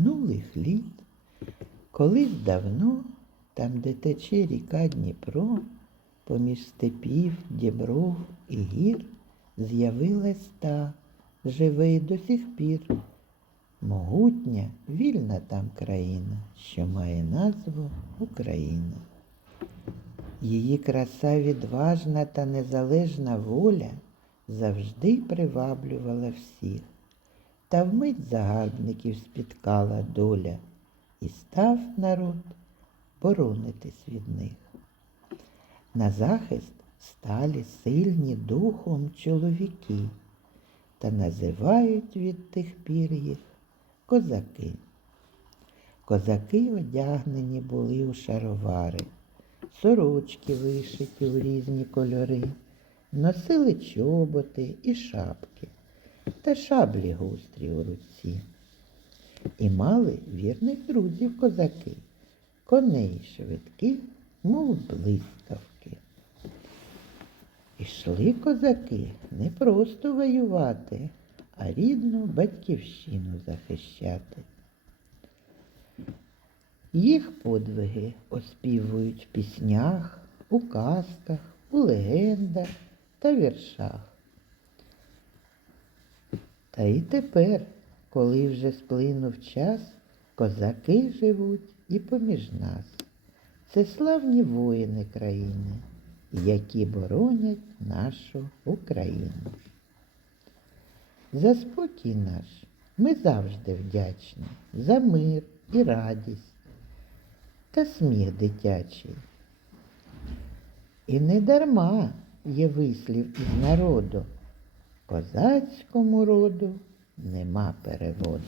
минулих літ, колись давно, там, де тече ріка Дніпро, поміж степів, дібров і гір, з'явилась та, живе й до сих пір. Могутня, вільна там країна, що має назву Україна. Її краса відважна та незалежна воля завжди приваблювала всіх. Та вмить загарбників спіткала доля, і став народ боронитись від них. На захист стали сильні духом чоловіки, та називають від тих пір їх козаки. Козаки одягнені були у шаровари, сорочки вишиті у різні кольори, носили чоботи і шапки та шаблі гострі у руці. І мали вірних друзів козаки, коней швидких, мов блискавки. Ішли козаки не просто воювати, а рідну батьківщину захищати. Їх подвиги оспівують в піснях, у казках, у легендах та віршах. Та і тепер, коли вже сплинув час, козаки живуть і поміж нас. Це славні воїни країни, які боронять нашу Україну. За спокій наш ми завжди вдячні, за мир і радість та сміх дитячий. І не дарма є вислів із народу, козацькому роду нема переводу.